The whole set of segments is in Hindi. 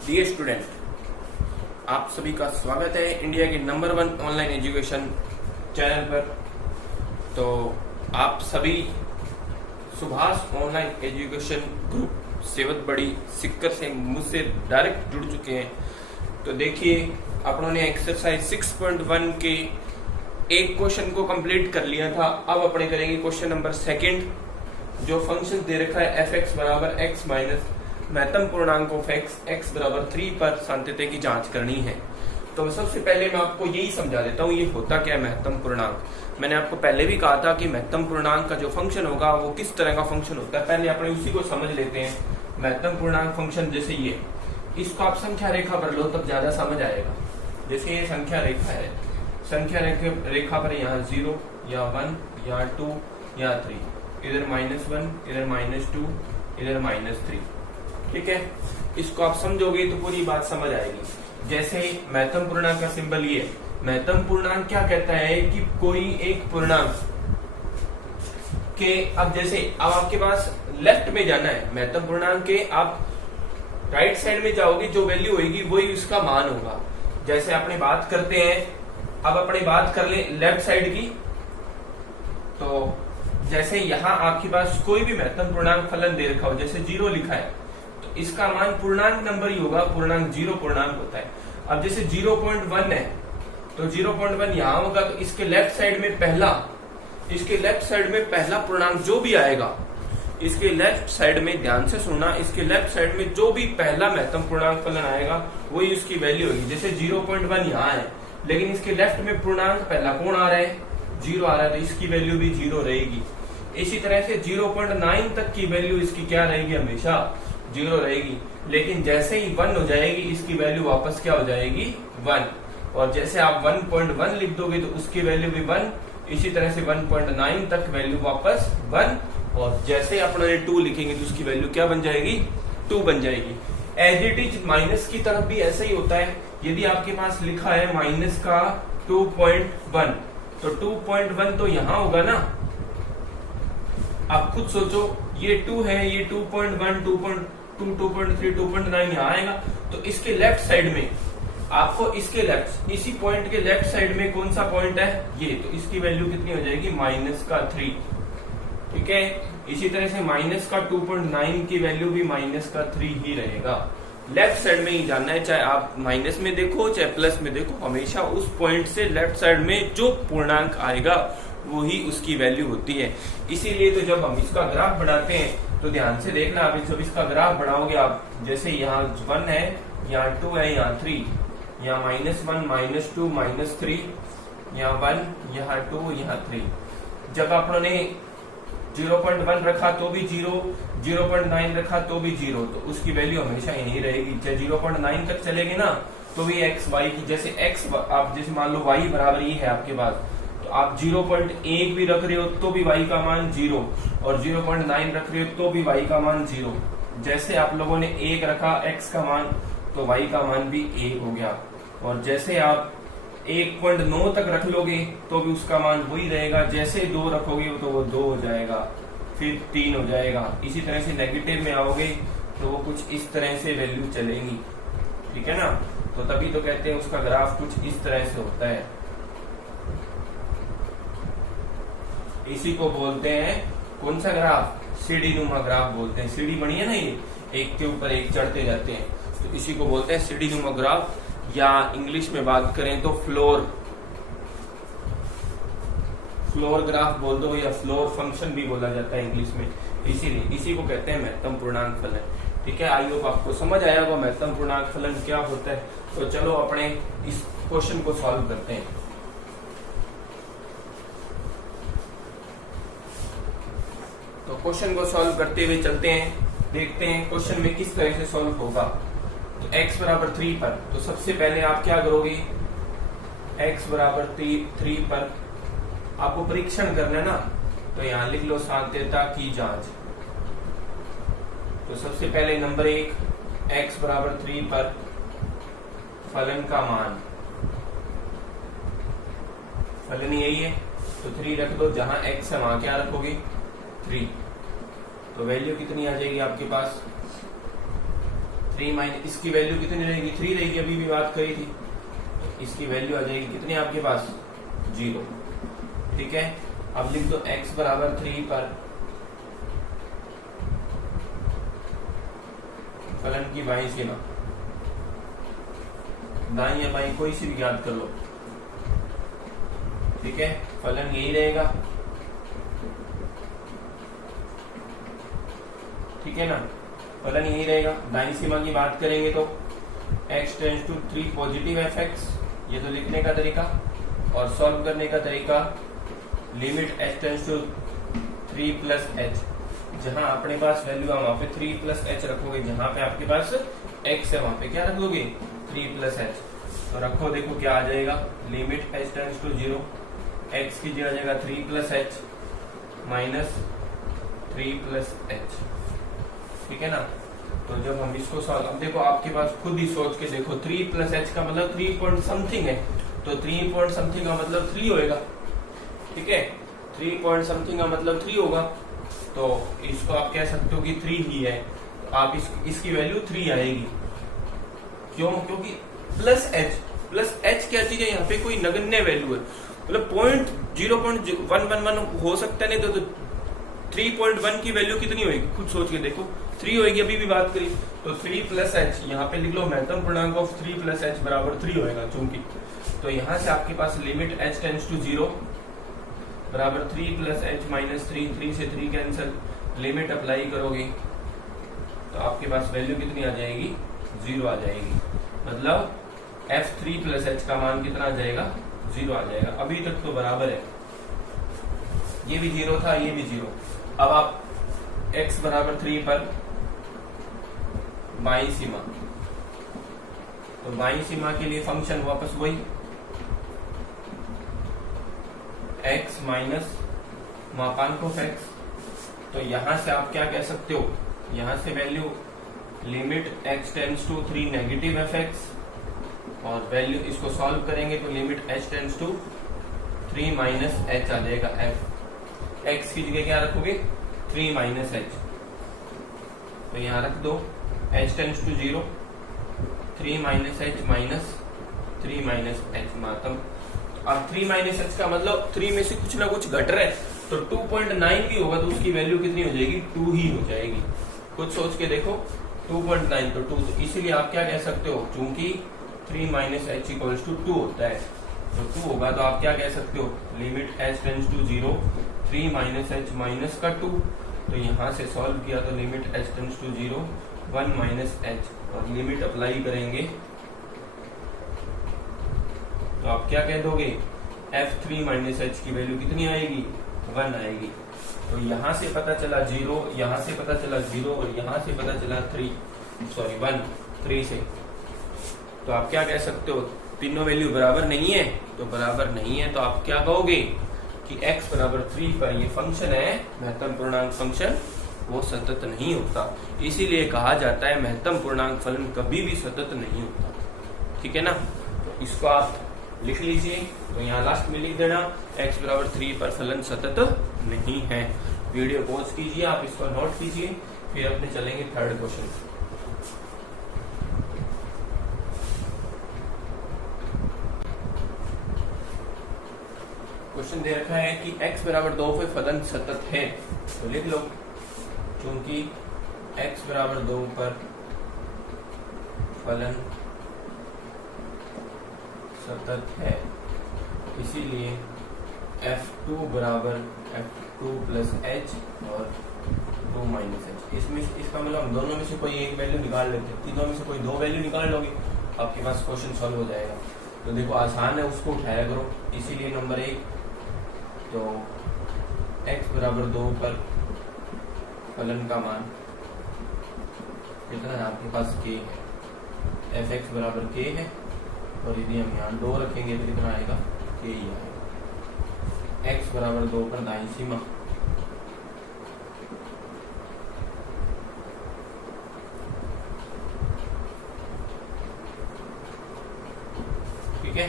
डियर स्टूडेंट, आप सभी का स्वागत है इंडिया के नंबर 1 ऑनलाइन एजुकेशन चैनल पर। तो आप सभी सुभाष ऑनलाइन एजुकेशन ग्रुप सेवत बड़ी सिक्कर से मुझसे डायरेक्ट जुड़ चुके हैं। तो देखिए, अपनों ने एक्सरसाइज 6.1 के एक क्वेश्चन को कंप्लीट कर लिया था। अब अपने करेंगे क्वेश्चन नंबर 2, जो फंक्शन दे रखा है एफ एक्स बराबर एक्स माइनस महत्तम पूर्णांक ऑफ एक्स एक्स बराबर 3 पर सांतत्य की जांच करनी है। तो सबसे पहले मैं आपको यही समझा देता हूँ, ये होता क्या है महत्तम पूर्णांक। मैंने आपको पहले भी कहा था कि महत्तम पूर्णांक का जो फंक्शन होगा वो किस तरह का फंक्शन होता है। पहले अपने उसी को समझ लेते हैं। महत्तम पूर्णांक फंक्शन जैसे ये, इसको आप संख्या रेखा पर लो तब ज्यादा समझ आएगा। जैसे ये संख्या रेखा है, संख्या रेखा पर यहाँ 0 या 1 या 2 या 3, इधर -1, इधर -2, इधर -3। ठीक है, इसको आप समझोगे तो पूरी बात समझ आएगी। जैसे महत्तम पूर्णांक का सिंबल ये, महत्तम पूर्णांक क्या कहता है कि कोई एक पूर्णांक के, अब जैसे अब आपके पास लेफ्ट में जाना है, महत्तम पूर्णांक के आप राइट साइड में जाओगे, जो वैल्यू होगी वही उसका मान होगा। जैसे अपने बात करते हैं, अब अपने बात कर ले लेफ्ट साइड की। तो जैसे यहाँ आपके पास कोई भी महत्तम पूर्णांक फलन दे रखा हो, जैसे 0 लिखा है, तो इसका मान पूर्णांक नंबर ही होगा, पूर्णांक 0 पूर्णांक होता है। अब जैसे 0.1 है तो 0.1 यहाँ होगा, तो इसके लेफ्ट साइड में पहला पूर्णांक जो भी आएगा, इसके लेफ्ट साइड में ध्यान से सुनना, इसके लेफ्ट साइड में जो भी पहला महत्तम पूर्णांक फलन आएगा वही उसकी वैल्यू होगी। जैसे 0.1 यहाँ है, लेकिन इसके लेफ्ट में पूर्णांक पहला कौन आ रहा है, 0 आ रहा है, तो इसकी वैल्यू भी 0 रहेगी। इसी तरह से 0.9 तक की वैल्यू इसकी क्या रहेगी, हमेशा 0 रहेगी। लेकिन जैसे ही 1 हो जाएगी, इसकी वैल्यू वापस क्या हो जाएगी, 1। और जैसे आप 1.1 लिख दोगे तो उसकी वैल्यू भी 1। इसी तरह से 1.9 तक वैल्यू वापस 1। और जैसे अपने 2 लिखेंगे तो उसकी वैल्यू क्या बन जाएगी, 2 बन जाएगी। एज इट इज माइनस की तरफ भी ऐसा ही होता है। यदि आपके पास लिखा है माइनस का 2.1, तो 2.1 तो यहाँ होगा ना। आप खुद सोचो, ये 2 है, ये 2.1, 2.2, 2.3, 2.9 यहाँ आएगा, तो इसके लेफ्ट साइड में आपको इसी पॉइंट के लेफ्ट साइड में कौन सा पॉइंट है, ये, तो इसकी वैल्यू कितनी हो जाएगी, -3। ठीक है, इसी तरह से माइनस का 2.9 की वैल्यू भी -3 ही रहेगा। लेफ्ट साइड में ही जानना है, चाहे आप माइनस में देखो चाहे प्लस में देखो, हमेशा उस पॉइंट से लेफ्ट साइड में जो पूर्णांक आएगा वही उसकी वैल्यू होती है। इसीलिए तो जब हम इसका ग्राफ बनाते हैं तो ध्यान से देखना, आप जब इसका ग्राफ बनाओगे, आप जैसे यहाँ 1 है, यहाँ 2 है, यहाँ 3, यहाँ -1, -2, -3, यहाँ 1, यहाँ 2, यहाँ 3। जब आपने 0.1 रखा तो भी 0, 0.9 रखा तो भी 0, तो उसकी वैल्यू हमेशा यही रहेगी। चाहे 0.9 तक चलेगी ना तो भी x y की, जैसे x आप जैसे मान लो y बराबर ये है आपके पास, तो आप 0.1 भी रख रहे हो तो भी y का मान 0, और 0.9 रख रहे हो तो भी y का मान 0। जैसे आप लोगों ने 1 रखा x का मान, तो y का मान भी 1 हो गया। और जैसे आप 1.9 तक रख लोगे तो भी उसका मान वही रहेगा। जैसे 2 रखोगे तो वो 2 हो जाएगा, फिर 3 हो जाएगा। इसी तरह से नेगेटिव में आओगे तो वो कुछ इस तरह से वैल्यू चलेंगी। ठीक है ना, तो तभी तो कहते हैं उसका ग्राफ कुछ इस तरह से होता है। इसी को बोलते हैं कौन सा ग्राफ, सीढ़ी नुमा ग्राफ बोलते हैं। सीढ़ी बनी है ना, ये एक के ऊपर एक चढ़ते जाते हैं, तो इसी को बोलते हैं सीढ़ी नुमा ग्राफ, या इंग्लिश में बात करें तो फ्लोर ग्राफ बोल दो, या फ्लोर फंक्शन भी बोला जाता है इंग्लिश में। इसीलिए इसी को कहते हैं महत्तम पूर्णांक फलन। ठीक है, आई होप आपको समझ आया होगा महत्तम पूर्णांक फलन क्या होता है। तो चलो अपने इस क्वेश्चन को सॉल्व करते हैं। तो क्वेश्चन को सॉल्व करते हुए चलते हैं, देखते हैं क्वेश्चन में किस तरह से सॉल्व होगा। तो x बराबर 3 पर, तो सबसे पहले आप क्या करोगे, x बराबर 3 पर आपको परीक्षण करना है ना, तो यहाँ लिख लो सांत्यता की जांच। तो सबसे पहले नंबर 1, x बराबर 3 पर फलन का मान, फलन यही है तो 3 रख दो, जहां x है वहां क्या रखोगे, 3। तो वैल्यू कितनी आ जाएगी आपके पास, 3 माइनस इसकी वैल्यू कितनी रहेगी, 3 रहेगी, अभी भी बात करी थी। इसकी वैल्यू आ जाएगी कितनी आपके पास, 0। ठीक है, अब लिख दो x बराबर 3 पर फलन की बाई सीमा, दाई या बाई कोई सी भी याद कर लो। ठीक है, फलन यही रहेगा। ठीक है ना, फलन यही रहेगा। दाई सीमा की बात करेंगे तो x tends to 3 positive fx, ये तो लिखने का तरीका, और सॉल्व करने का तरीका limit h tends to 3 plus h, जहां अपने पास वैल्यू है वहां पे 3 प्लस h रखोगे, जहां पे आपके पास x है वहां पे क्या रख दोगे, 3 प्लस h। तो रखो, देखो क्या आ जाएगा, limit h tends to 0, x की जगह जाएगा 3 plus h minus 3 plus h। ठीक है ना, तो जब हम इसको सॉल्व, अब देखो आपके पास खुद ही सोच के देखो, 3 प्लस h का मतलब 3 पॉइंट समथिंग है, तो 3 पॉइंट समथिंग का मतलब 3 होएगा। ठीक है, 3 पॉइंट समथिंग का मतलब 3 होगा, तो इसको आप कह सकते हो कि 3 ही है, तो आप इसकी वैल्यू 3 आएगी। क्यों, क्योंकि प्लस h क्या चीज है, यहाँ पे कोई नगण्य वैल्यू है, मतलब 0.0111 हो सकता है, नहीं तो 3.1 की वैल्यू कितनी होगी, खुद सोच के देखो, 3 होगी, अभी भी बात करी, तो 3 प्लस h, यहाँ पे लिख लो महत्तम पूर्णांक ऑफ 3 प्लस h बराबर 3 होएगा चूंकि। तो यहाँ से आपके पास लिमिट h टेंड्स टू 0 बराबर 3 प्लस h माइनस 3, 3 से 3 कैंसिल, लिमिट अप्लाई करोगे तो आपके पास वैल्यू कितनी आ जाएगी, 0 आ जाएगी। मतलब f3 प्लस h का मान कितना आ जाएगा, 0 आ जाएगा। अभी तक तो बराबर है, ये भी 0 था, ये भी 0। अब आप x बराबर 3 पर बाई सीमा, तो बाई सीमा के लिए फंक्शन वापस वही x माइनस मापांक ऑफ x। तो यहां से आप क्या कह सकते हो, यहां से value limit x tends to 3 negative fx, और वैल्यू इसको सॉल्व करेंगे तो limit h tends to 3 minus h आ जाएगा f। x की जगह क्या रखोगे, 3 माइनस h, तो यहां रख दो h tends to 0, 3 minus h minus 3 minus h मातम। अब 3 माइनस h का मतलब 3 में से कुछ ना कुछ घट रहा है, तो 2.9 भी होगा तो उसकी वैल्यू कितनी हो जाएगी, 2 ही हो जाएगी। कुछ सोच के देखो, 2.9 तो 2, तो इसीलिए आप क्या कह सकते हो, चूंकि 3 माइनस h इक्वल्स टू 2 होता है, तो 2 होगा तो आप क्या कह सकते हो, limit h tends to 0, 3 minus h minus का 2, तो यहाँ से सॉल्व किया तो limit h tends to 0, 1 minus h, और लिमिट अप्लाई करेंगे तो आप क्या कह दोगे, f3 माइनस h की वैल्यू कितनी आएगी, 1 आएगी। तो यहाँ से पता चला 0, यहाँ से पता चला 0, और यहाँ से पता चला 1 3 से, तो आप क्या कह सकते हो, तीनों वैल्यू बराबर नहीं है, तो बराबर नहीं है तो आप क्या कहोगे कि x बराबर 3 पर ये फंक्शन है महत्तम पूर्णांक फंक्शन, वो सतत नहीं होता। इसीलिए कहा जाता है महत्तम पूर्णांक फलन कभी भी सतत नहीं होता। ठीक है ना, तो इसको आप लिख लीजिए, तो यहाँ लास्ट में लिख देना x बराबर 3 पर फलन सतत नहीं है। वीडियो पॉज कीजिए, आप इसको नोट कीजिए, फिर अपने चलेंगे थर्ड क्वेश्चन। क्वेश्चन दे रखा है कि x बराबर 2 पे फलन सतत है, तो लिख लो, क्योंकि x बराबर 2 पर फलन सतत है, इसीलिए f2 बराबर f2 प्लस h और 2 माइनस h। इसमें इसका मतलब हम दोनों में से कोई एक वैल्यू निकाल लेते हैं, तीनों में से कोई 2 वैल्यू निकाल लोगे, आपके पास क्वेश्चन सॉल्व हो जाएगा। तो देखो आसान है, उसको उठाया करो। इसीलिए नंबर 1, तो x बराबर 2 पर फलन का मान कितना है, आपके पास k है, f(x) बराबर k है, और यदि हम यहाँ 2 रखेंगे तो कितना आएगा, k ही आएगा। x बराबर 2 पर दाईं सीमा, ठीक है,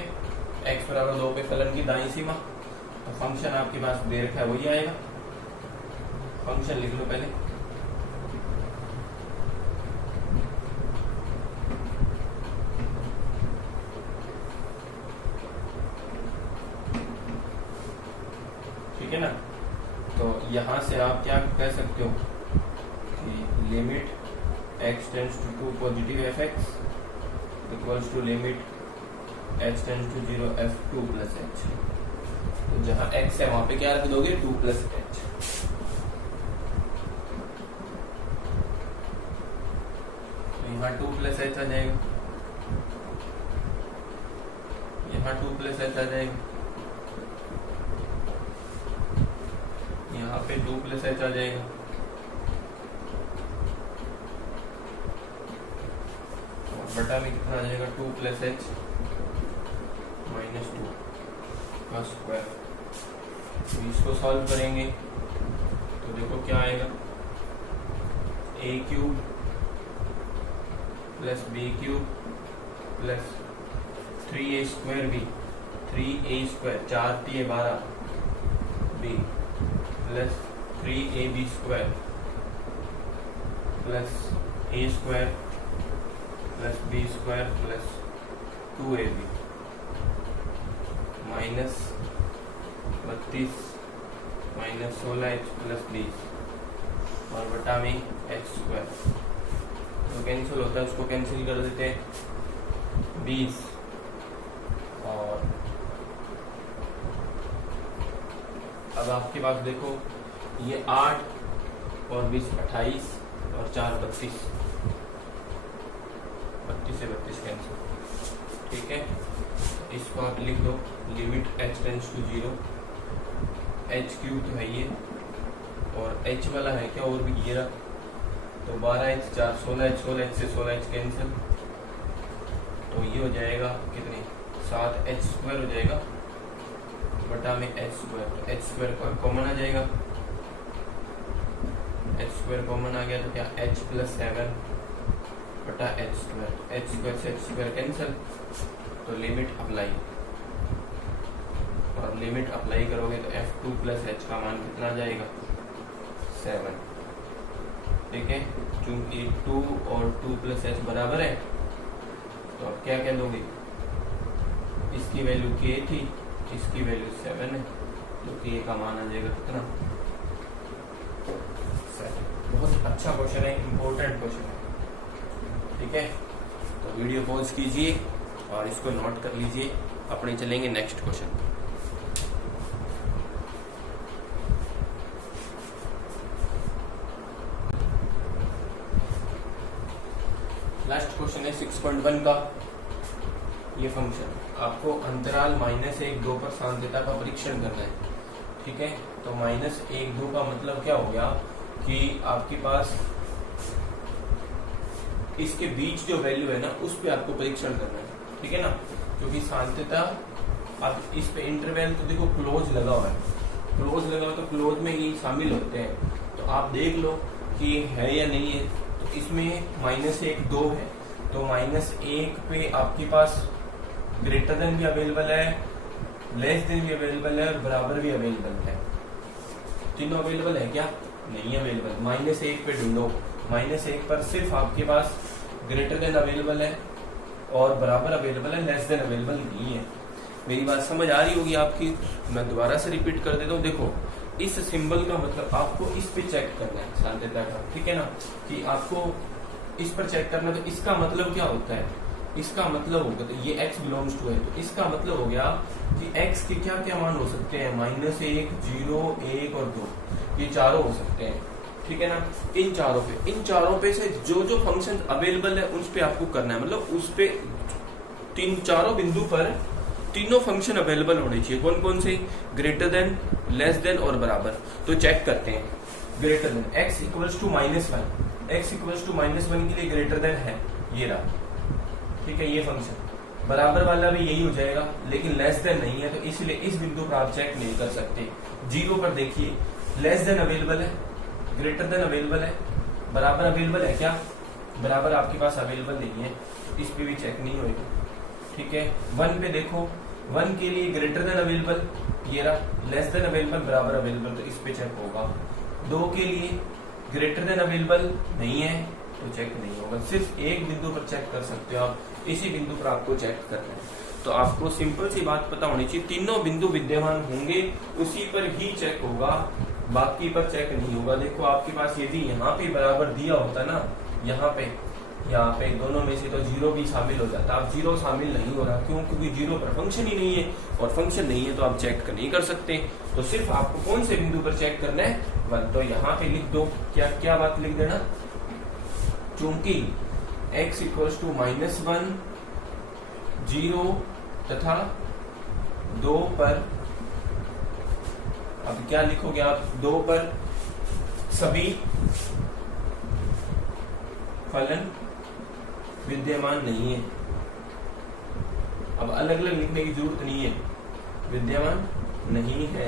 x बराबर 2 पे फलन की दाईं सीमा, तो फंक्शन आपके पास दे रखा है वही आएगा। फंक्शन लिख लो पहले, आप कह सकते हो कि limit x tends to 2 positive fx equals to limit h tends to 0 f2 plus h। तो जहां x है वहां पे क्या रख दोगे 2 प्लस h। तो यहाँ 2 प्लस h आ जाएगा, यहाँ 2 प्लस h आ जाएगा, यहाँ पे 2 प्लस h आ जाएगा। और बटा में कितना आ जाएगा 2 प्लस h माइनस 2 का स्क्वायर। तो इसको सॉल्व करेंगे तो देखो क्या आएगा, a cube plus b cube plus 3a square b, 3a square 4 3 12 b plus 3ab square plus a square plus b square plus 2ab minus 32 minus 16h plus 20 और बटा में h स्क्वायर। तो कैंसिल होता है, उसको कैंसिल कर देते हैं 20 और अब आपके पास देखो ये 8 और 20 28 और 4 32, 32 से 32 कैंसिल। ठीक है, इसको आप लिख दो limit h tends to 0, h cube तो है ये और h वाला है क्या और भी ये रहा, तो 12h 4 16h, 16h से 16h कैंसिल। तो ये हो जाएगा कितने 7h स्क्वायर हो जाएगा बटा में h स्क्वायर। तो h स्क्वायर कॉमन आ जाएगा, h स्क्वायर कॉमन आ गया तो क्या h प्लस 7 बटा h स्क्वायर। h स्क्वायर से h स्क्वायर कैंसिल, तो लिमिट अप्लाई, और लिमिट अप्लाई करोगे तो f2 प्लस h का मान कितना आ जाएगा 7। ठीक है, चूंकि 2 और 2 प्लस h बराबर है तो अब क्या कह दोगे, इसकी वैल्यू k थी, इसकी वैल्यू 7 है, तो k का मान आ जाएगा कितना 7। बहुत अच्छा क्वेश्चन है, इंपॉर्टेंट क्वेश्चन है। ठीक है, तो वीडियो पॉज कीजिए और इसको नोट कर लीजिए, अपने चलेंगे नेक्स्ट क्वेश्चन। लास्ट क्वेश्चन है 6.1 का। ये फंक्शन आपको अंतराल -1 2 पर सांद्रता का परीक्षण करना है। ठीक है, तो -1 2 का मतलब क्या हो गया कि आपके पास इसके बीच जो वैल्यू है ना उस पे आपको परीक्षण करना है। ठीक है ना, क्योंकि सांद्रता आप इस पे इंटरवल तो देखो क्लोज लगा हुआ है, क्लोज लगा हुआ तो क्लोज में ही शामिल होते हैं, तो आप देख लो कि है या नहीं है। तो इसमें -1 2 है, तो -1 पे आपके पास ग्रेटर देन भी अवेलेबल है, लेस देन भी अवेलेबल है और बराबर भी अवेलेबल है। तीनों अवेलेबल है क्या? नहीं अवेलेबल। -1 पे ढूंढो, -1 पर सिर्फ आपके पास ग्रेटर देन अवेलेबल है और बराबर अवेलेबल है, लेस देन अवेलेबल नहीं है। मेरी बात समझ आ रही होगी आपकी, मैं दोबारा से रिपीट कर देता हूँ। देखो, इस सिंबल का मतलब आपको इस पे चेक करना है सांद्रता का। ठीक है ना, कि आपको इस पर चेक करना, तो इसका मतलब क्या होता है, इसका मतलब होगा, तो ये x बिलोंग्स टू है, तो इसका मतलब हो गया कि x के क्या क्या मान हो सकते हैं, -1 0 1 और 2, ये चारों हो सकते हैं। ठीक है ना, इन चारों पे से जो जो फंक्शन अवेलेबल है उस पे आपको करना है, मतलब उस पे चारों बिंदु पर तीनों फंक्शन अवेलेबल होने चाहिए। कौन कौन से? ग्रेटर देन, लेस देन और बराबर। तो चेक करते हैं। Greater than x equals to -1, x equals to -1 के लिए ग्रेटर देन है, ये रहा। ठीक है, ये फंक्शन बराबर वाला भी यही हो जाएगा, लेकिन लेस देन नहीं है, तो इसलिए इस बिंदु पर आप चेक नहीं कर सकते। 0 पर देखिए, लेस देन अवेलेबल है, ग्रेटर देन अवेलेबल है, बराबर अवेलेबल है क्या? बराबर आपके पास अवेलेबल नहीं है, इस पे भी चेक नहीं होगा। ठीक है, 1 पे देखो, 1 के लिए ग्रेटर देन अवेलेबल ये रहा, लेस देन अवेलेबल, बराबर अवेलेबल, तो इस पे चेक होगा। 2 के लिए ग्रेटर देन अवेलेबल नहीं है तो चेक नहीं होगा। सिर्फ एक बिंदु पर चेक कर सकते हो आप, इसी बिंदु पर आपको चेक करना है। तो आपको सिंपल सी बात पता होनी चाहिए, तीनों बिंदु विद्यमान होंगे उसी पर ही चेक होगा। बाकी पर चेक नहीं होगा। देखो आपके पास यदि यहाँ पे बराबर दिया होता ना, यहाँ पे दोनों में से, तो जीरो भी शामिल हो जाता। अब जीरो शामिल नहीं हो रहा, क्यों? क्योंकि जीरो पर फंक्शन ही नहीं है, और फंक्शन नहीं है तो आप चेक नहीं कर सकते। तो सिर्फ आपको कौन से बिंदु पर चेक करना है? 1। तो यहाँ पे लिख दो, क्या बात लिख देना, चूंकि x इक्वल्स टू -1, 0 तथा 2 पर, अब क्या लिखोगे आप? 2 पर सभी फलन विद्यमान नहीं है। अब अलग अलग लिखने की जरूरत नहीं है, विद्यमान नहीं है,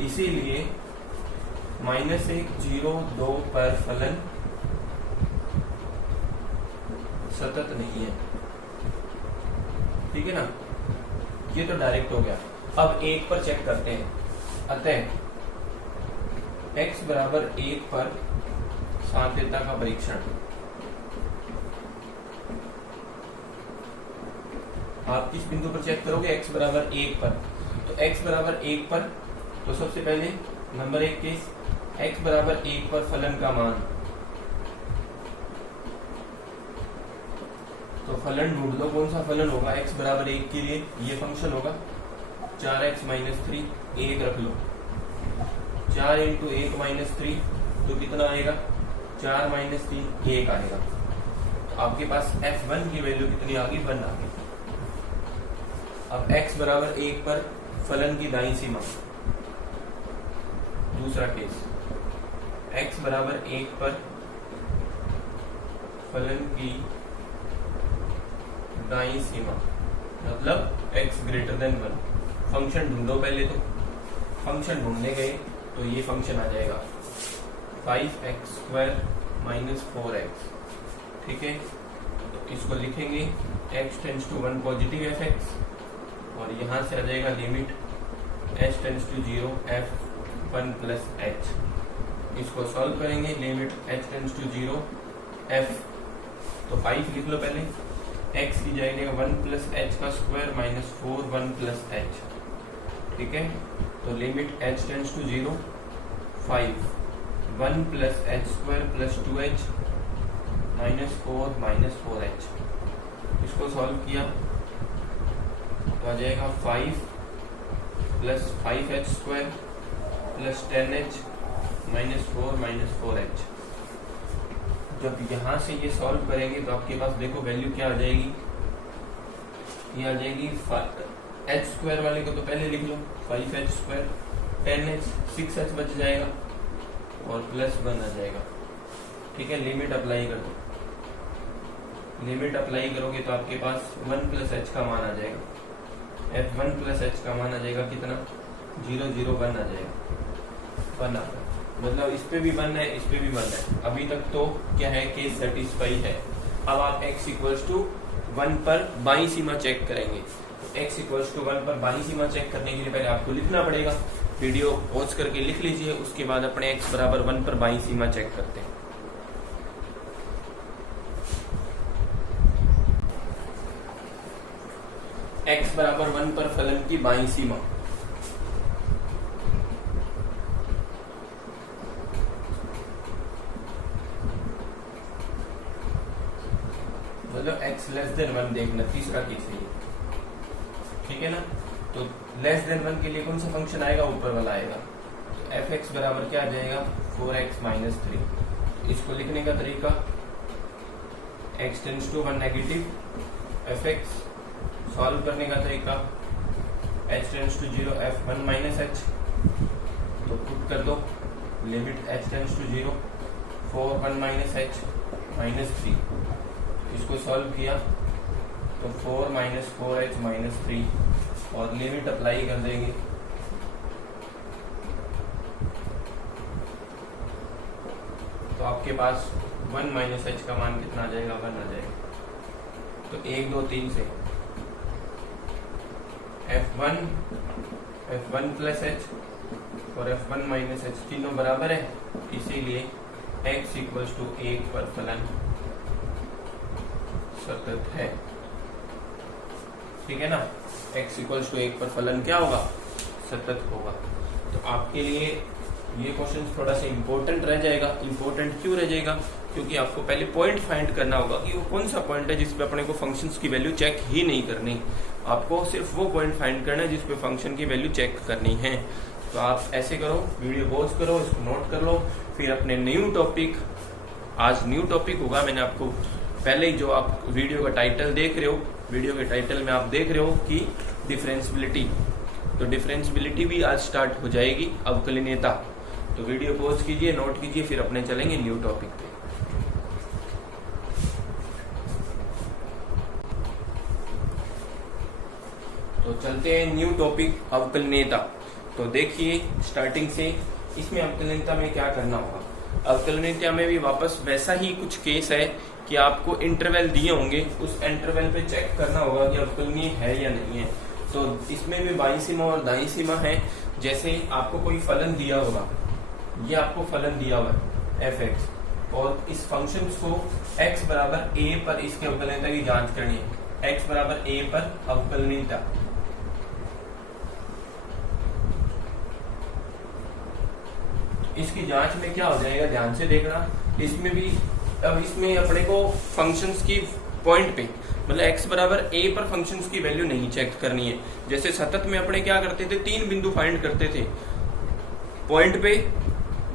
इसीलिए -1, 0, 2 पर फलन सतत नहीं है। ठीक है ना, ये तो डायरेक्ट हो गया। अब 1 पर चेक करते हैं। अतः x बराबर 1 पर साध्यता का परीक्षण। आप किस बिंदु पर चेक करोगे? x बराबर 1 पर। तो x बराबर 1 पर, तो सबसे पहले नंबर 1 केस, x बराबर 1 पर फलन का मान। तो फलन ढूंढ लो, कौन सा फलन होगा x बराबर 1 के लिए? ये फंक्शन होगा 4x - 3, 1 रख लो। 4 इंटू 1 - 3 तो कितना आएगा? 4 - 3, 1 आएगा। तो आपके पास f1 की वैल्यू कितनी आ गई? 1 आ गई। अब x बराबर 1 पर फलन की दाईं सीमा। दूसरा केस, x बराबर 1 पर फलन की दाईं सीमा, मतलब x ग्रेटर देन 1। फंक्शन ढूंढो पहले। तो फंक्शन ढूंढने गए तो ये फंक्शन आ जाएगा 5x² - 4x। ठीक है, तो इसको लिखेंगे x tends to 1 positive fx, और यहां से आ जाएगा limit h tends to 0 f1 plus h। इसको सॉल्व करेंगे, limit h tends to 0 f, तो 5 लिख लो पहले, x की जाएगा 1 प्लस h का स्क्वायर माइनस 4 1 प्लस h। ठीक है, तो limit h tends to 0 5 1 plus h square plus 2h minus 4 minus 4h। इसको सॉल्व किया तो आ जाएगा 5 plus 5h square plus 10h minus 4 minus 4h। जब यहां से ये सॉल्व करेंगे तो आपके पास देखो वैल्यू क्या आ जाएगी? ये आ जाएगी h स्क्वायर वाले को तो पहले लिख लो, 5h स्क्वायर, 10h 6h बच जाएगा और प्लस 1 आ जाएगा। ठीक है, लिमिट अप्लाई कर दो। लिमिट अप्लाई करोगे तो आपके पास 1 प्लस h का मान आ जाएगा, f1 प्लस h का मान आ जाएगा कितना? 0 0 1 आ जाएगा, 1 आ गया। मतलब इस पे भी 1 है, इस पे भी 1 है। अभी तक तो क्या है? केस सेटिस्फाई है। अब आप x इक्वल्स टू 1 पर बाई सीमा चेक करेंगे। x इक्वल्स टू 1 पर बाई सीमा चेक करने के लिए पहले आपको लिखना पड़ेगा। वीडियो पॉज करके लिख लीजिए, उसके बाद अपने x बराबर 1 पर बाई सीमा चेक करते हैं। x बराबर 1 पर फलन की बाईं सीमा। मतलब x लेस देन 1 देखना, तीसरा केस है ये। ठीक है ना, तो लेस देन 1 के लिए कौन सा फंक्शन आएगा? ऊपर वाला आएगा। तो f(x) बराबर क्या आ जाएगा? 4x minus 3। इसको लिखने का तरीका, x tends to 1 negative, f(x) solve करने का तरीका, h tends to 0 f1 minus h। तो पुट कर दो, limit h tends to 0 4 1 minus h minus 3। इसको सॉल्व किया तो 4 माइनस 4h माइनस 3 और लिमिट अप्लाई कर देंगे। तो आपके पास 1 माइनस h का मान कितना आ जाएगा? 1 आ जाएगा। तो 1 2 3 से f1 प्लस h और f1 माइनस h तीनों बराबर है, इसीलिए x इक्वल्स टू 1 पर फलन सतत है। ठीक है ना, x इक्वल्स टू 1 पर फलन क्या होगा? सतत होगा। तो आपके लिए ये क्वेश्चन थोड़ा सा इंपॉर्टेंट रह जाएगा। इंपॉर्टेंट क्यों रह जाएगा? क्योंकि आपको पहले पॉइंट फाइंड करना होगा कि वो कौन सा पॉइंट है जिसपे अपने को फंक्शंस की वैल्यू चेक ही नहीं करनी। आपको सिर्फ वो पॉइंट फाइंड करना है जिसपे फंक्शन की वैल्यू चेक करनी है। तो आप ऐसे करो, वीडियो पॉज करो, इसको नोट कर लो, फिर अपने न्यू टॉपिक, आज न्यू टॉपिक होगा। मैंने आपको पहले ही जो आप वीडियो का टाइटल देख रहे हो, वीडियो के टाइटल में आप देख रहे हो कि डिफरेंशियबिलिटी, तो डिफरेंशियबिलिटी भी आज स्टार्ट हो जाएगी, अवकलनीयता। तो वीडियो पॉज कीजिए, नोट कीजिए, फिर अपने चलेंगे न्यू टॉपिक पे। तो चलते हैं न्यू टॉपिक, अवकलनीयता। तो देखिए स्टार्टिंग से, इसमें अवकलनीयता में क्या करना होगा। अवकलनीयता में भी वापस वैसा ही कुछ केस है कि आपको इंटरवल दिए होंगे, उस इंटरवल पे चेक करना होगा कि अवकलनीय है या नहीं है। तो इसमें भी बाईं सीमा और दाईं सीमा है। जैसे आपको कोई फलन दिया होगा, ये आपको फलन दिया हुआ है f(x), और इस फंक्शन को x बराबर a पर इसके अवकलनीयता की जांच करनी है। x बराबर a पर अवकलनीयता, इसकी जांच में क्या हो जाएगा, ध्यान से देखना। इसमें भी अब इसमें अपने को फंक्शंस की पॉइंट पे, मतलब x बराबर a पर फंक्शंस की वैल्यू नहीं चेक करनी है। जैसे सतत में अपने क्या करते थे, 3 बिंदु फाइंड करते थे पॉइंट पे,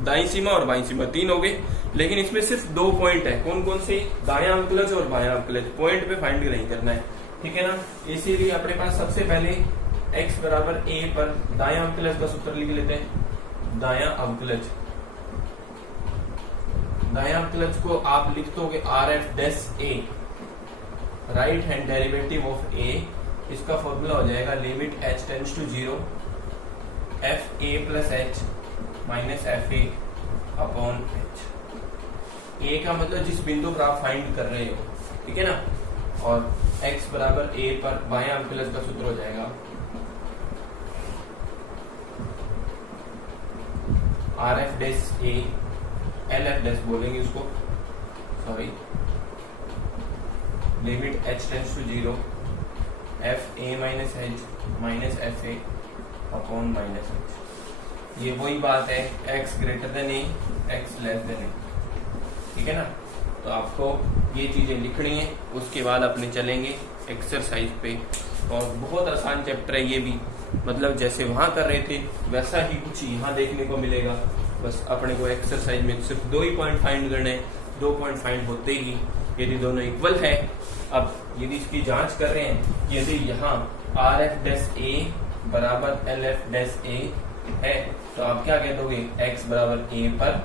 दाईं सीमा और बाईं सीमा 3 हो गए। लेकिन इसमें सिर्फ 2 पॉइंट है, कौन कौन से, दायां अवकलज और बायां अवकलज, पॉइंट पे फाइंड नहीं करना है, ठीक है ना। इसीलिए अपने पास सबसे पहले x बराबर a पर दायां अवकलज का सूत्र लिख लेते हैं। दायां अवकलज, दायां अवकलज को आप लिख दोगे RF' a, right hand derivative of a। इसका फॉर्मूला हो जाएगा limit h tends to 0 fa plus h minus fa upon h। a का मतलब जिस बिंदु पर आप फाइंड कर रहे हो, ठीक है ना। और x बराबर a पर बायां अवकलज का सूत्र हो जाएगा RF' a, LF' बोलेंगे उसको, sorry, limit h tends to 0 fa minus h minus fa upon minus h। ये वही बात है, x greater than a, x less than a, ठीक है ना। तो आपको ये चीजें लिखनी है, उसके बाद अपने चलेंगे एक्सरसाइज पे। और बहुत आसान चैप्टर है ये भी, मतलब जैसे वहां कर रहे थे वैसा ही कुछ यहाँ देखने को मिलेगा। बस अपने को एक्सरसाइज में सिर्फ 2 ही पॉइंट फाइंड करने हैं। 2 पॉइंट फाइंड होते ही यदि दोनों इक्वल है, अब यदि इसकी जांच कर रहे हैं, यदि यहाँ RF' a बराबर LF' a है, तो आप क्या कह दोगे, x बराबर a पर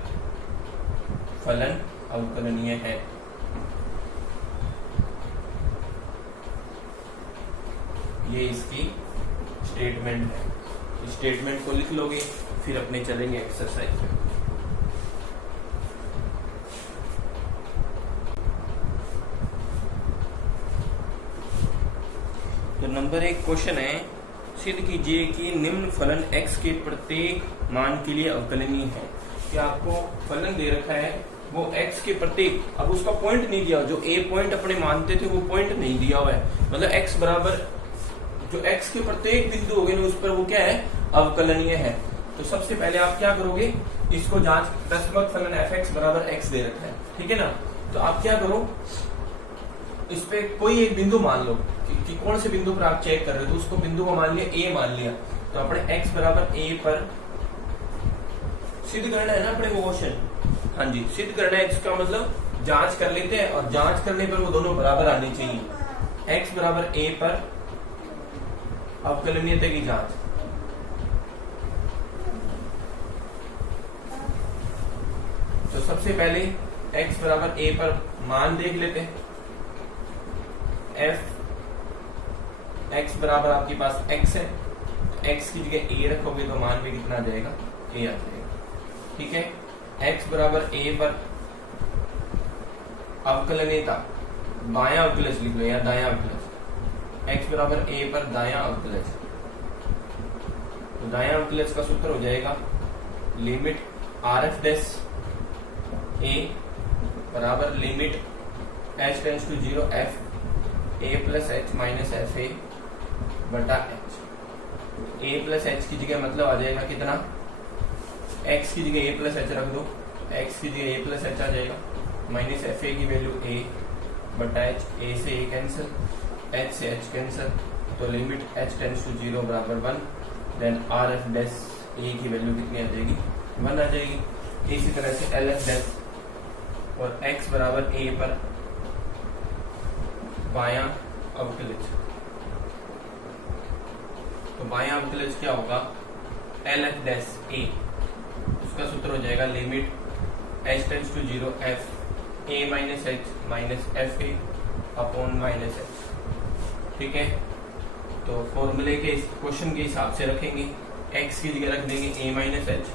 फलन अवकलनीय है। ये इसकी स्टेटमेंट है। स्टेटमेंट को लिख लोगे, फिर अपने चलेंगे एक्सरसाइज पे। तो नंबर 1 क्वेश्चन है, सिद्ध कीजिए कि निम्न फलन x के प्रत्येक मान के लिए अवकलनीय है। कि आपको फलन दे रखा है, वो x के प्रत्येक, अब उसका पॉइंट नहीं दिया, जो a पॉइंट अपने मानते थे वो पॉइंट नहीं दिया हुआ है। मतलब x बराबर, जो x के प्रत्येक बिंदु हो गए ना, उस पर वो क्या है, अवकलनीय है। तो सबसे पहले आप क्या करोगे, इसको जांच, दशमलव फलन f(x) बराबर x दे रखा है, ठीक है ना। तो आप क्या करो, इस पे कोई एक बिंदु मान लो कि कौन से बिंदु पर आप चेक कर रहे हो, तो उसको बिंदु को मान लिया a मान लिया। तो अपने x बराबर a पर सिद्ध करना है ना अपने को क्वेश्चन, हाँ जी, सिद्ध करना है। इसका मतलब जांच कर लेते हैं, और जांच करने पर वो दोनों बराबर आने चाहिए। x बराबर a पर अवकलनीयता की जांच, तो सबसे पहले x बराबर a पर मान देख लेते हैं। x बराबर आपके पास x है, x की जगह a रखोगे तो मान में कितना आ जाएगा, a आ जाएगा, ठीक है। x बराबर a पर अवकलनीयता, बायां अवकलज लिख लो या दायां अवकलज। x बराबर a पर दायां अवकलज, तो दायां अवकलज का सूत्र हो जाएगा लिमिट RF' a बराबर limit h tends to 0 f a plus h minus f a बटा h। a प्लस h की जगह मतलब आ जाएगा कितना, एक्स की जगह ए प्लस एच रख दो, एक्स की जगह ए प्लस एच आ जाएगा, माइनस एफ ए की वैल्यू ए बटा एच, ए से ए कैंसिल, एच से एच कैंसिल, तो लिमिट एच टेंस टू 0 बराबर 1, देन आर एफ डैश ए की वैल्यू कितनी आ जाएगी 1 आ जाएगी। इसी तरह से एल एफ डैश और एक्स बराबर ए पर बायां अवकलज, तो बायां अवकलज क्या होगा एल एफ डैश ए, उसका सूत्र हो जाएगा limit H tends to 0 f a minus H minus F a upon minus h. ठीक है, तो फॉर्मूले के क्वेश्चन के हिसाब से रखेंगे, एक्स की जगह रख देंगे A minus H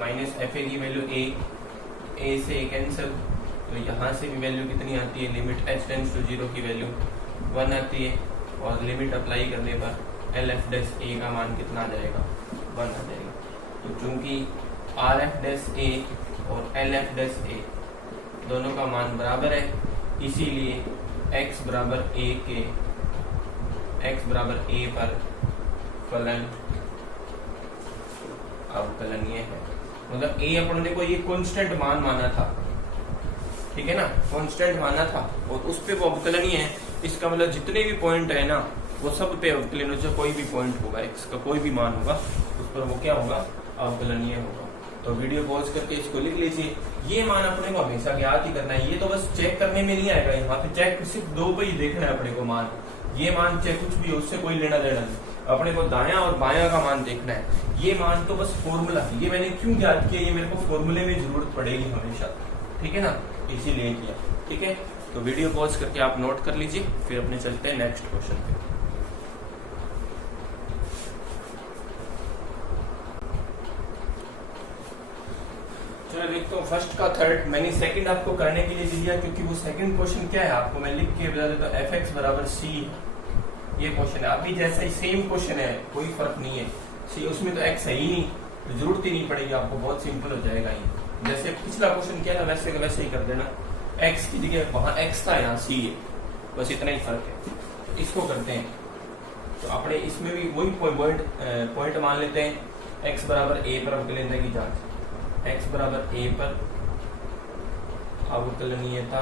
minus F A की वैल्यू ए से ए कैंसिल, तो यहाँ से भी वैल्यू कितनी आती है लिमिट एच टेंस टू 0 की वैल्यू 1 आती है, और लिमिट अप्लाई करने पर एल एफ डैश ए का मान कितना आ जाएगा 1 आ जाएगा। तो चूंकि आर एफ डैश ए और एल एफ डैश ए दोनों का मान बराबर है, इसीलिए x बराबर ए पर फलन अवकलनीय है। मतलब ए अपन ने को ये कांस्टेंट मान माना था, ठीक है ना, कांस्टेंट माना था और उस पे वो अवकलनीय है। इसका मतलब जितने भी पॉइंट है ना वो सब पे अवकलनीय, जो कोई भी पॉइंट होगा x का कोई भी मान होगा उस पर वो क्या होगा अवकलनीय होगा। तो वीडियो पॉज करके इसको लिख लीजिए। ये मान अपने को हमेशा ज्ञात ही करना है, ये तो बस चेक करने में नहीं आएगा, यहाँ पे चेक सिर्फ 2 पे ही देखना है अपने को मान, ये मान चाहे कुछ भी हो उससे कोई लेना देना नहीं, अपने को दायां और बायां का मान देखना है। ये मान तो बस फॉर्मूला, ये मैंने क्यों ज्ञात किया, ये मेरे को फॉर्मूले में जरूरत पड़ेगी हमेशा, ठीक है ना, इसीलिए किया। ठीक है, तो वीडियो पॉज करके आप नोट कर लीजिए, फिर अपने चलते हैं नेक्स्ट क्वेश्चन पे। चलो लिखता हूँ फर्स्ट का थर्ड, मैंने सेकंड आपको करने के लिए दिया क्योंकि वो सेकंड क्वेश्चन क्या है आपको मैं लिख के बता देता हूँ, एफ एक्स बराबर सी, ये क्वेश्चन है। अभी जैसा ही सेम क्वेश्चन है, कोई फर्क नहीं है, सी उसमें तो एक्स है ही नहीं, तो जरूरत ही नहीं पड़ेगी आपको, बहुत सिंपल हो जाएगा ये। जैसे पिछला क्वेश्चन किया ना वैसे ही कर देना, एक्स की जगह वहां एक्स था यहाँ सी है, बस इतना ही फर्क है। तो इसको करते हैं, तो अपने इसमें भी वही पॉइंट मान लेते हैं, एक्स बराबर ए पर अवकलनीयता की जांच, एक्स बराबर ए पर अवकलनीयता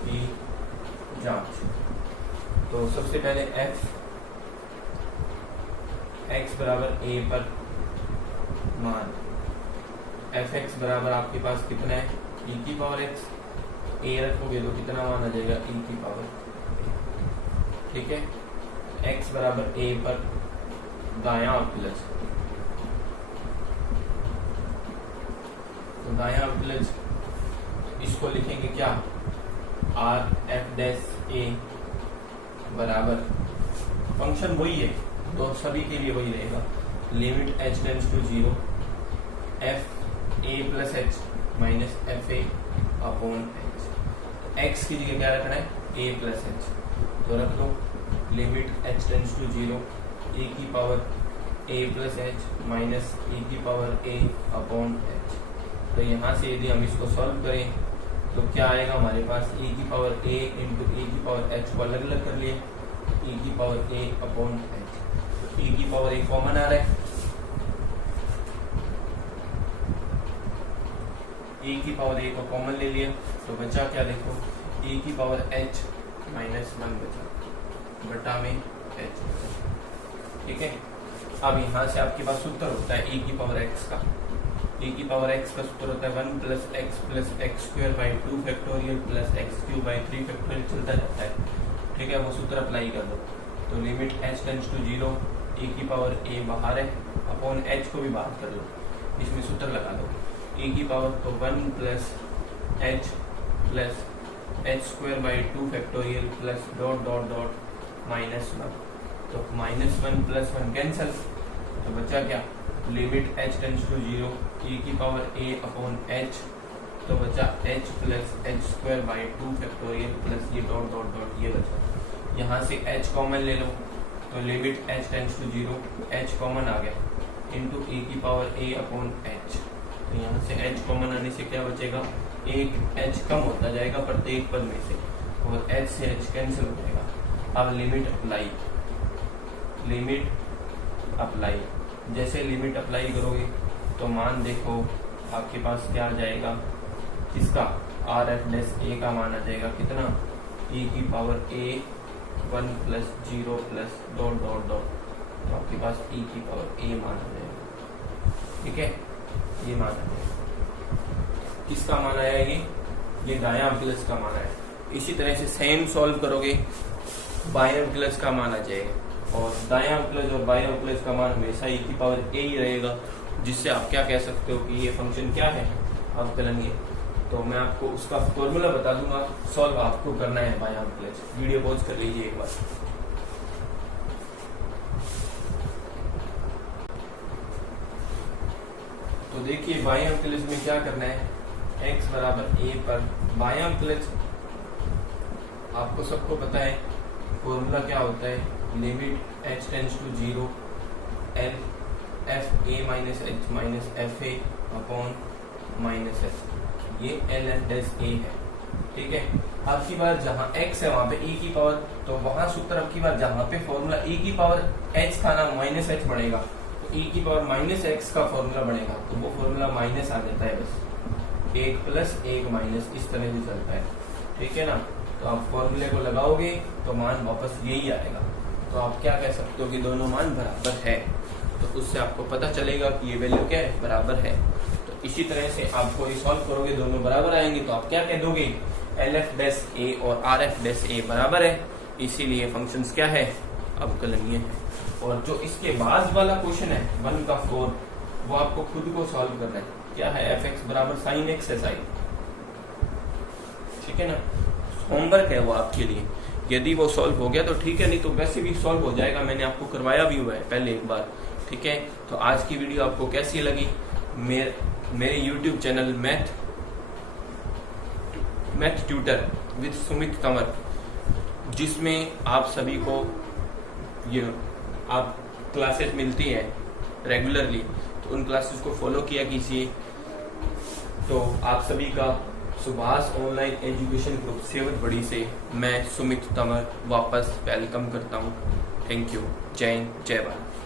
की जांच। तो सबसे पहले एफ एक्स बराबर ए पर मान, एफ एक्स बराबर आपके पास कितना है e की पावर x, ए रखोगे तो कितना मान आ जाएगा e की पावर, ठीक है। x बराबर a पर दायां अवकलज, तो दायां अवकलज इसको लिखेंगे क्या, आर एफ डैश ए बराबर फंक्शन वही है तो सभी के लिए वही रहेगा, limit H tends to 0 f a plus h minus F a upon h. X की जगह क्या रखना है ए प्लस एच, तो रख लो limit H tends to 0 A की पावर ए प्लस एच माइनस ए की पावर ए अपॉन एच। तो यहाँ से यदि हम इसको सॉल्व करें तो क्या आएगा हमारे पास, ए की पावर ए इंटू ए की पावर एच को अलग अलग कर लिए, ए की पावर ए अपॉन एच, तो ए की पावर ए कॉमन आ रहा है, ए की पावर ए को कॉमन ले लिया, तो बचा क्या देखो, ए की पावर एच माइनस 1 बचा, बटा में एच बचा, ठीक है। अब यहाँ से आपके पास सूत्र होता है ए की पावर एक्स का, ए की पावर एक्स का सूत्र होता है 1 plus x square by 2 factorial plus x cube by 3 factorial, चलता जाता है, ठीक है। वो सूत्र अप्लाई कर दो, तो limit H tends to 0 A की पावर ए बाहर है अपॉन एच को भी बाहर कर दो, इसमें सूत्र लगा दो, ए की पावर तो 1 plus H square by 2 factorial plus dot dot dot minus 1, तो माइनस 1 प्लस 1 कैंसल, तो बचा क्या, limit H tends to 0 A की पावर ए अपॉन एच, तो बचा H plus H square by 2 factorial plus ये डॉट डॉट डॉट ये बचा, यहाँ से एच कॉमन ले लो, तो limit H tends to 0 H common आ गया इंटू ए की पावर ए अपॉन एच, तो यहाँ से एच कॉमन आने से क्या बचेगा, एक एच कम होता जाएगा प्रत्येक पद में से और एच से एच कैंसिल हो जाएगा। अब लिमिट अप्लाई, जैसे लिमिट अप्लाई करोगे तो मान देखो आपके पास क्या आ जाएगा, इसका आर एफ डैश ए का मान आ जाएगा कितना, e की power a 1 plus 0 plus dot dot dot, तो आपके पास e की पावर a मान आ जाएगा। ठीक है, ये मान आ जाएगा। किसका मान आया ये दायां अवकलज का मान आया। इसी तरह से सेम सॉल्व करोगे, बायां अवकलज का मान आ जाएगा, और दायां अवकलज और बायां अवकलज का मान हमेशा e की पावर a ही रहेगा, जिससे आप क्या कह सकते हो कि ये फंक्शन क्या है, अवकलनीय। तो मैं आपको उसका फॉर्मूला बता दूंगा, सॉल्व आपको करना है बायां अवकलज। वीडियो पॉज कर लीजिए एक बार। तो देखिए बायां अवकलज में क्या करना है, x बराबर a पर बायां अवकलज आपको सबको पता है फॉर्मूला क्या होता है, limit h tends to 0 l f a minus h minus f a upon minus h, ये एल एफ डैश ए है। ठीक है, अब की बार जहां x है वहां पे e की पावर, तो वहां सूत्र अब की बार जहां पे फॉर्मूला e की पावर h का नाम माइनस h बढ़ेगा, तो e की पावर माइनस x का फॉर्मूला बढ़ेगा, तो वो फॉर्मूला माइनस आ जाता है, बस 1 प्लस 1 माइनस इस तरह से चलता है। ठीक है ना, तो आप फॉर्मूले को लगाओगे तो मान वापस यही आएगा। तो आप क्या कह सकते हो कि दोनों मान बराबर है, तो उससे आपको पता चलेगा कि ये वैल्यू क्या है, बराबर है। तो इसी तरह से आपको ये सॉल्व करोगे, दोनों बराबर आएंगे, तो आप क्या कह दोगे, एल एफ डैश ए और आर एफ डैश ए बराबर है, इसीलिए फंक्शंस क्या है, अवकलनीय है। और जो इसके बाद वाला क्वेश्चन है 1 का 4, वो आपको खुद को सॉल्व करना है। क्या है, एफ एक्स बराबर साइन एक्स है साइन। ठीक है ना, होमवर्क है वो आपके लिए, यदि वो सॉल्व हो गया तो ठीक है, नहीं तो वैसे भी सॉल्व हो जाएगा, मैंने आपको करवाया भी हुआ है पहले एक बार। ठीक है, तो आज की वीडियो आपको कैसी लगी, मेरे YouTube channel math tutor with Sumit Tanwar, जिसमें आप सभी को ये आप क्लासेस मिलती है रेगुलरली, तो उन क्लासेस को फॉलो किया कीजिए। तो आप सभी का सुभाष ऑनलाइन एजुकेशन ग्रुप सेवत बड़ी से मैं सुमित तंवर वापस वेलकम करता हूँ। थैंक यू, जय हिंद, जय भारत।